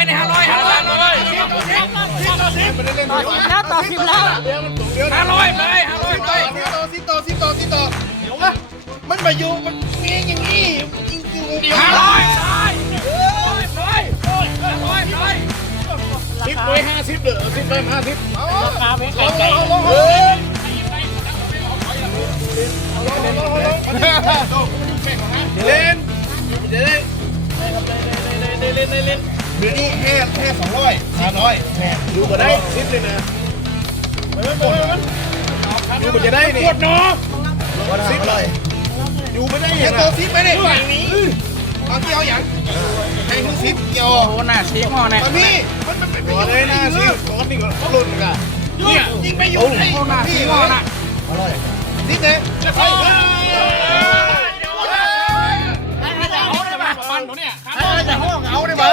อยในห้าร้อยห้าร้อยห้าร้อยแล้วต่อสิบแล้วห้าร้อยไปห้าร้อยไปสิบต่อสิบต่อสิบต่อเดี๋ยวนะมันมาอยู่มันมีอย่างนี้วห้าร้อยสิบไปห้าสิบเด้อสิบไปห้าสิบเอาเอาเอาเอาเล่นเล่นเล่นเล่นเล่น เล่นเดี๋ยวนี้แค่แค่สองร้อยสามร้อยแม่ดูมาได้สิบเลยนะมันมันมันดูมันจะได้นี่ปวดเนาะสิบเลยดูไม่ได้ยังไงตัวสิบไปดิฝั่งนี้ตอนที่เอาอย่างให้ถึงสิบเกี่ยวโอ้หน้าชี้หม้อเนี่ยมันพี่มันมันเป็นไปเลยหน้าสิก้อนนี่ก็หล่นกันเนี่ยยิงไปอยู่ไอ้โอ้หน้าชี้หม้อน่ะสิบเลยจะไปปันหนูเนี่ยจะห้องเอาได้ไหม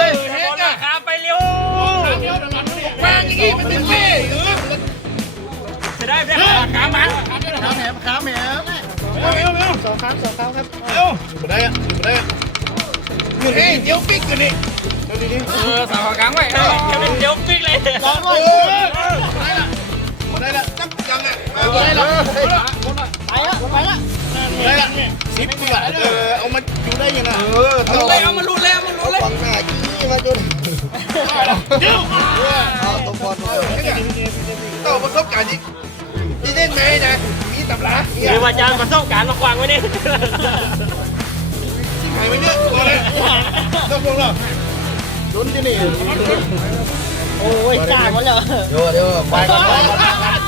ขาแหมขาแหมเร็วเร็วเร็วสองครั้งสองครั้งครับเร็วอยู่ได้อะอยู่ได้อะอยู่นี่เดี๋ยวปิ๊กกันนี่เดี๋ยวดีดีเออสาวกลางไว้เดี๋ยวเดี๋ยวปิ๊กเลยลองเลยได้ละได้ละจับยังอะได้ละไปละไปละได้ละสิบเดือนเออเอามาอยู่ได้ยังไงเออรู้เลยเอามารู้เลยเอามารู้เลยฟังหน้ายี่มาจนเดี๋ยวเอาตัวบอลมาต่อประสบการณ์อีกที่เล่นไหมนะมี ตำราหรือว่าจะมาส่งการมาควางไว้นี่ชิงหายไปเนี่ยตัวเลยต้องลงแล้วลุ้นที่นี่โอ้ยกล้าหมดเลยเดี๋ยวเดี๋ยวไปก่อนไปก่อน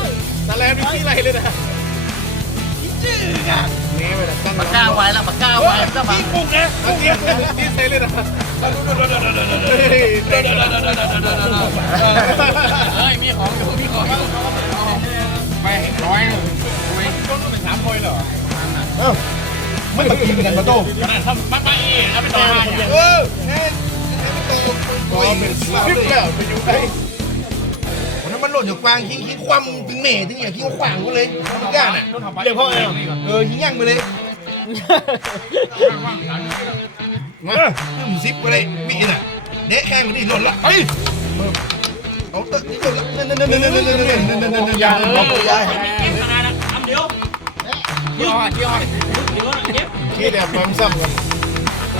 ตะแลนมีที่ไรเลยนะจื้ออะแม่ไปละตั้งปากกาไว้แล้วปากกาไว้ก็มาที่ปุกนะที่ที่เซเลยนะเฮ้ยเฮ้ยมีของอยู่ ไม่มากินกันมาโต้ขนาดทำมันไปเองเอาไปต่อมาเนี่ยเออแค่แค่โตโตเป็นสิบแล้วไปอยู่ไหนวันนั้นมันหล่นอยู่กลางทิ้งทิ้งความถึงเมถึงอย่างทิ้งขวางกูเลยทุกอย่างอะเดี๋ยวพ่อเออเออทิ้งย่างไปเลยมาขึ้นซิปไปเลยมีน่ะเนะแข้งมันนี่หล่นละเฮ้ยเอาตึกนี่หล่นละนั่นนั่นนั่นนั่นนั่นนั่นนั่นนั่นนั่นนั่นนั่นอย่าเลยอย่าเก็บขนาดนั้นทำเดียว ยี่ห้อยี่ห้อเย็บคิดแบบความซ้ำกัน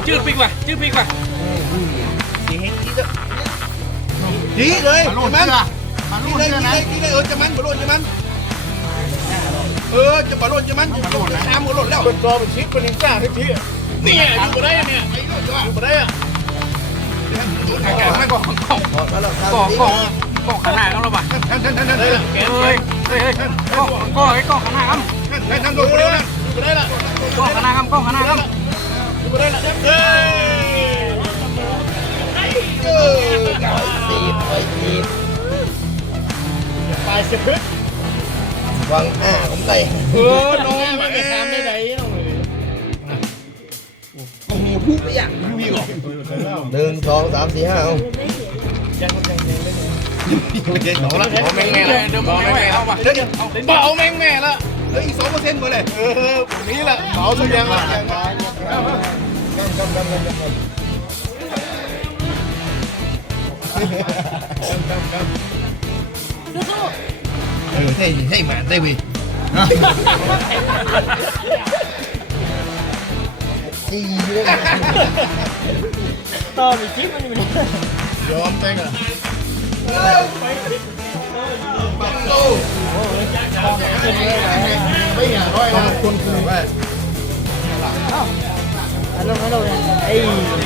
จืดปิกว่ะจืดปิกว่ะดีดีเลยมาลุ้นเลยมาลุ้นเลยนะดีเลยเออจะมันมาลุ้นจะมันเออจะมาลุ้นจะมันจะมาลุ้นนะน้ำมาลุ้นแล้วจอมันชิ้เป็นจ้าทุกทีนี่อยู่บ่ได้เนี่ยอยู่บ่ได้อะไก่ไก่ไม่ก่องก่องก่องก่องก่องขนาดน้นหรอปะเฮ้ยเฮ้ยเฮ้ยก่อก่อไอ้ก่องขนาดนั้น ได้ทำตัวคนเดียวนะอยู่ได้ละกล้องข้างหน้าดครับกล้องข้างหน้าดครับอยู่ได้ละเฮ้ยเออสีไปสีไปสิบวังอ้าผมไตเออน้องไม่ไปทำได้ไหนน้องโอ้โหพูดไม่อยากพูดอีกหรอหนึ่งสองสามสี่ห้าเอายังยังยังไม่เดี๋ยวสองแล้วเอาแม่งแม่แล้วเดี๋ยวเอาแม่งแม่แล้ว เฮ้ยอีกสองเปอร์เซ็นต์หมดเลยเออผมนี้ละเบาทุกอย่างละเออใช่ใช่หมาได้เว้ยตีเลยต่อมีชิปมันอยู่นี่ยอมเต้งอะบังโต Ei.